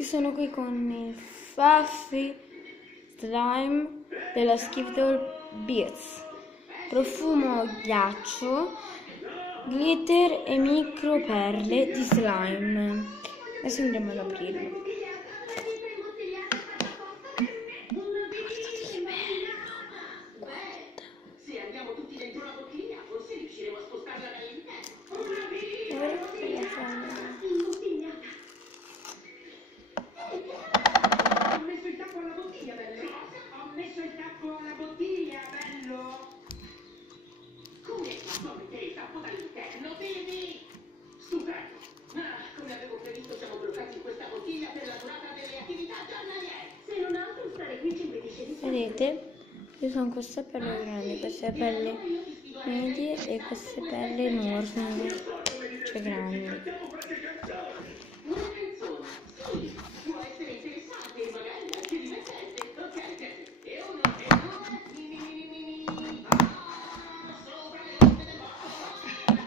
Sono qui con il Fluffy Slime della Skittles Beats, profumo ghiaccio, glitter e micro perle di slime. Adesso andremo ad aprirlo. Se andiamo tutti dentro la bottiglia, forse riusciremo a spostarla dall'interno. Ho messo il tappo alla bottiglia, bello. Ho messo il tappo alla bottiglia, bello. Come posso mettere il tappo dall'interno, baby? Stupendo. Come avevo previsto, siamo bloccati in questa bottiglia per la durata delle attività giornaliere. Se non altro, stare qui ci impedisce di... Vedete? Ci sono queste perle grandi, queste perle medie e queste perle enormi, cioè grandi. Una canzone, sì, può essere interessante e magari anche divertente. Ok, e uno, e due, mi. Sopra le onde del mondo,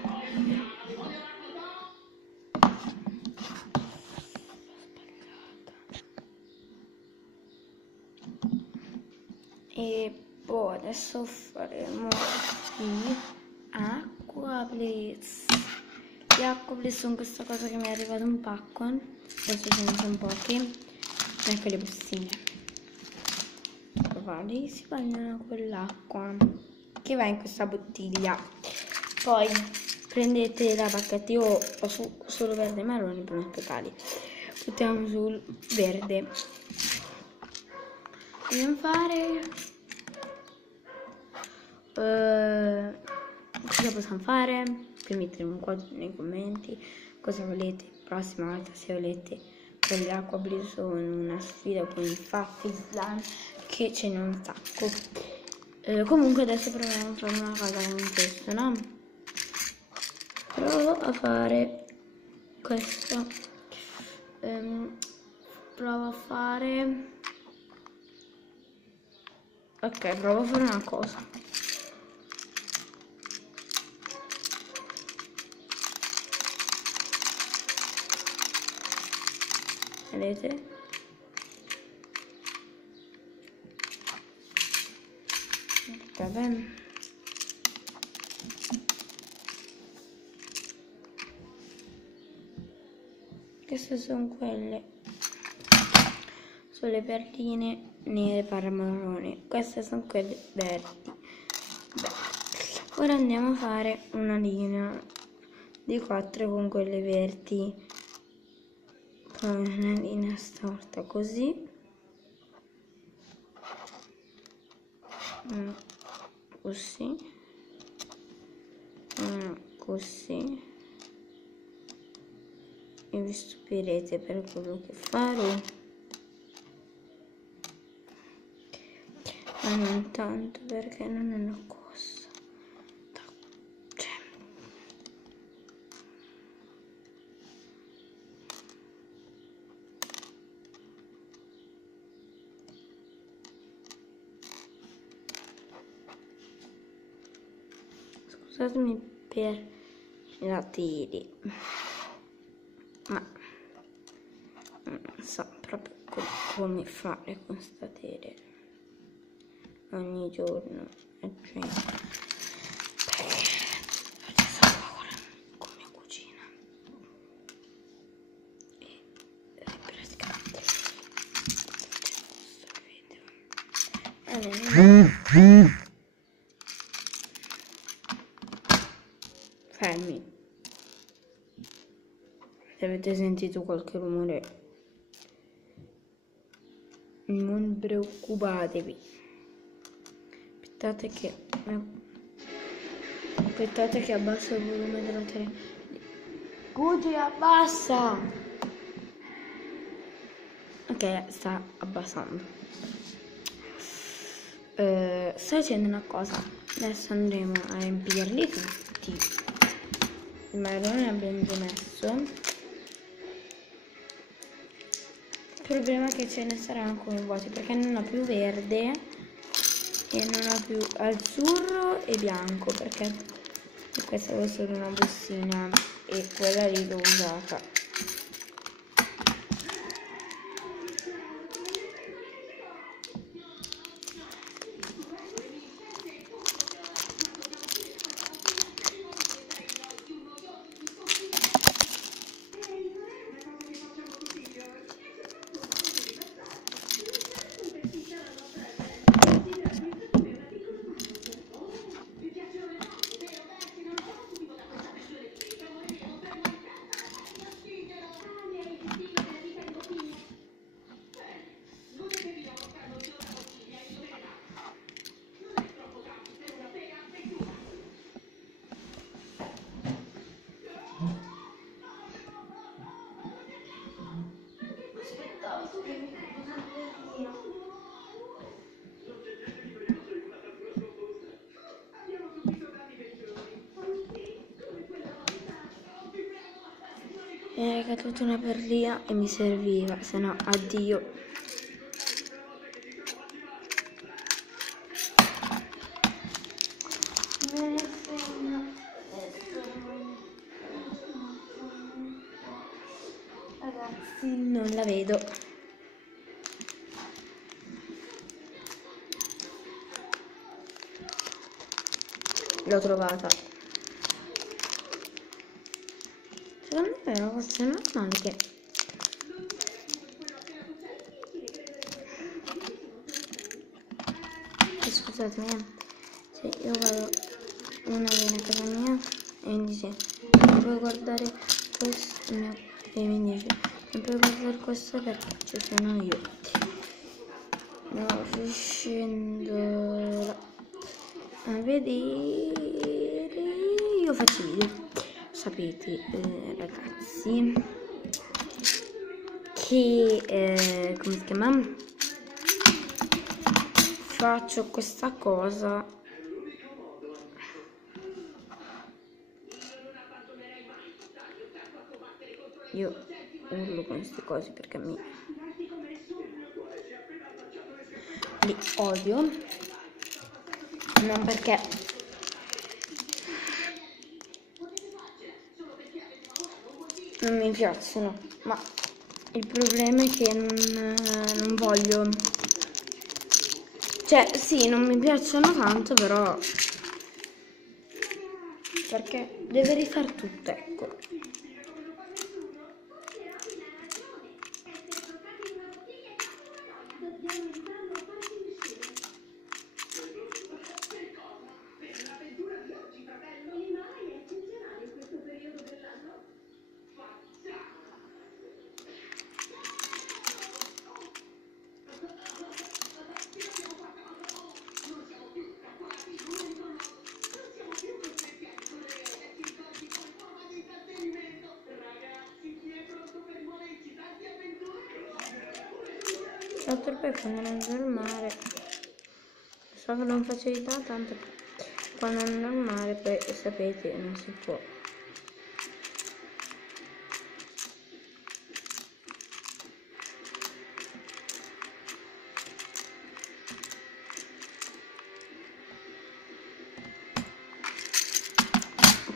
poi vi voglio raccontare. E poi adesso faremo gli acqua blitz. Gli acqua blitz sono questa cosa che mi è arrivato un pacco, adesso ce ne sono pochi, ecco le bustine. Lì si bagnano con l'acqua che va in questa bottiglia. Poi prendete la bacchetta, io ho solo verde e marrone per non sprecare, buttiamo sul verde. Dobbiamo fare cosa possiamo fare? Scrivetemi qua nei commenti cosa volete prossima volta, se volete con l'acqua blitz o una sfida con il Fluffy Slime, che ce n'è un sacco. Comunque adesso proviamo a fare una cosa con questo, no? Provo a fare questo, provo a fare provo a fare una cosa. Vedete? Vabbè. Queste sono quelle. Sono le perline nere marrone. Queste sono quelle verdi. Beh, ora andiamo a fare una linea di 4 con quelle verdi. Poi una linea storta così, una così, una così, e vi stupirete per quello che farò, ma non tanto perché non è una cosa. Scusatemi per la tiri, ma non so proprio come fare con sta tele ogni giorno, cioè, perché sono con mia cucina e praticamente questo video. Fermi. Se avete sentito qualche rumore, non preoccupatevi. Aspettate che abbasso il volume della tele. Gucci, abbassa! Ok, sta abbassando. Sto dicendo una cosa. Adesso andremo a riempirli tutti. Il marrone abbiamo già messo. Il problema è che ce ne saranno come vuoti, perché non ho più verde e non ho più azzurro e bianco, perché questa è solo una bustina e quella lì l'ho usata. Mi è caduta una perlina e mi serviva, se no addio. Ragazzi, non la vedo. L'ho trovata. Secondo me è una cosa normale che scusatemi, se io vado, una viene a casa mia e mi dice non puoi guardare questo e mi dice non puoi guardare questo perché ci sono io, non riuscendo a vedere, io faccio video. Sapete ragazzi che come si chiama, faccio questa cosa, io urlo con queste cose perché li odio, non perché non mi piacciono, ma il problema è che non voglio, cioè sì, non mi piacciono tanto, però perché deve rifare tutto, ecco. L'altro poi quando andò al mare, so che non facilità tanto, quando andò al mare poi sapete non si può.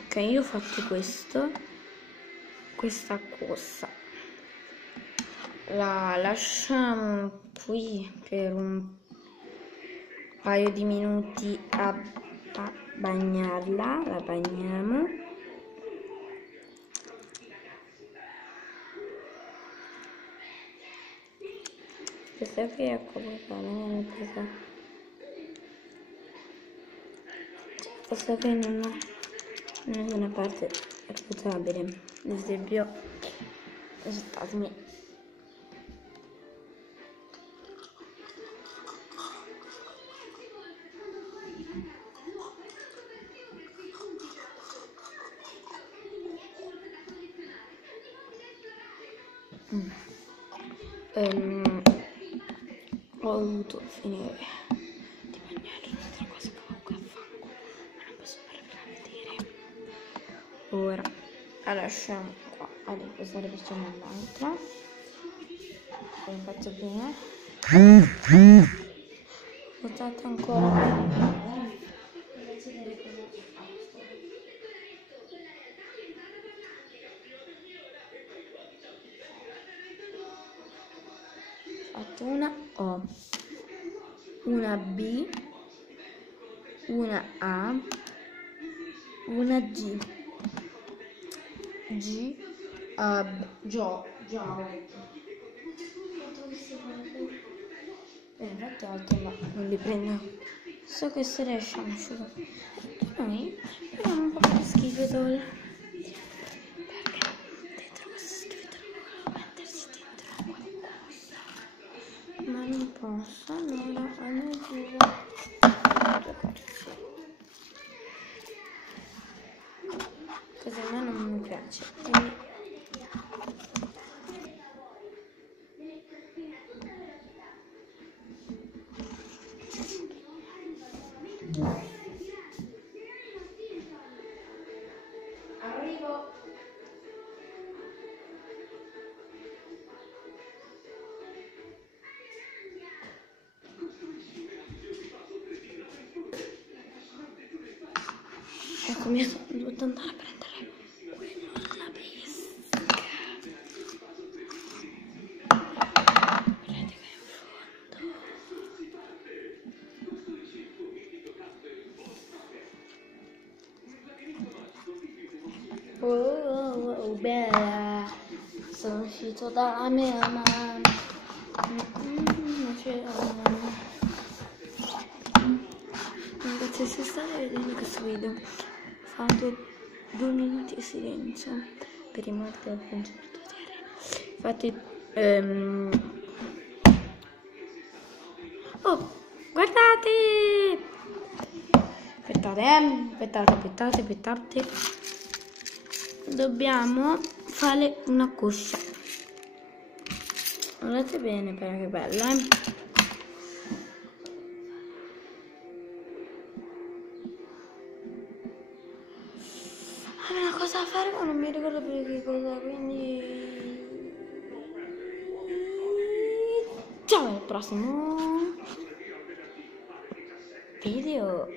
Ok, io ho fatto questa cosa, la lasciamo qui per un paio di minuti a bagnarla, la bagniamo. Questa qui è come questa qui non è una parte recuperabile, ad esempio aspettatemi. Ho dovuto finire di mangiare un'altra cosa che comunque affango, ma non posso farvela vedere. Ora la lasciamo qua a riposare, facciamo l'altra. Poi faccio bene. Notate ancora. Fatto una O, una B, una A, una G, A, Gio. Infatti altro no, non li prendo. So che se riesce a asciugare. Noi abbiamo un po' di schifetol. Perché dentro questo schifetol volevo mettersi dentro qualcosa. Ma non posso, allora a me gira. Così a me non mi piace. Quindi Arrivo. Eccomi, devo andare a prendere una pesca. Guardate che è in fondo. Oh, bella, sono uscito dalla mia mano. Ragazzi, se state vedendo questo video, fate 2 minuti di silenzio per i morti al concerto di Ariana. Fate oh, guardate! Aspettate. Dobbiamo fare una coscia. Guardate bene, però che bella, Avevo una cosa da fare ma non mi ricordo più che cosa, quindi... Ciao al prossimo video.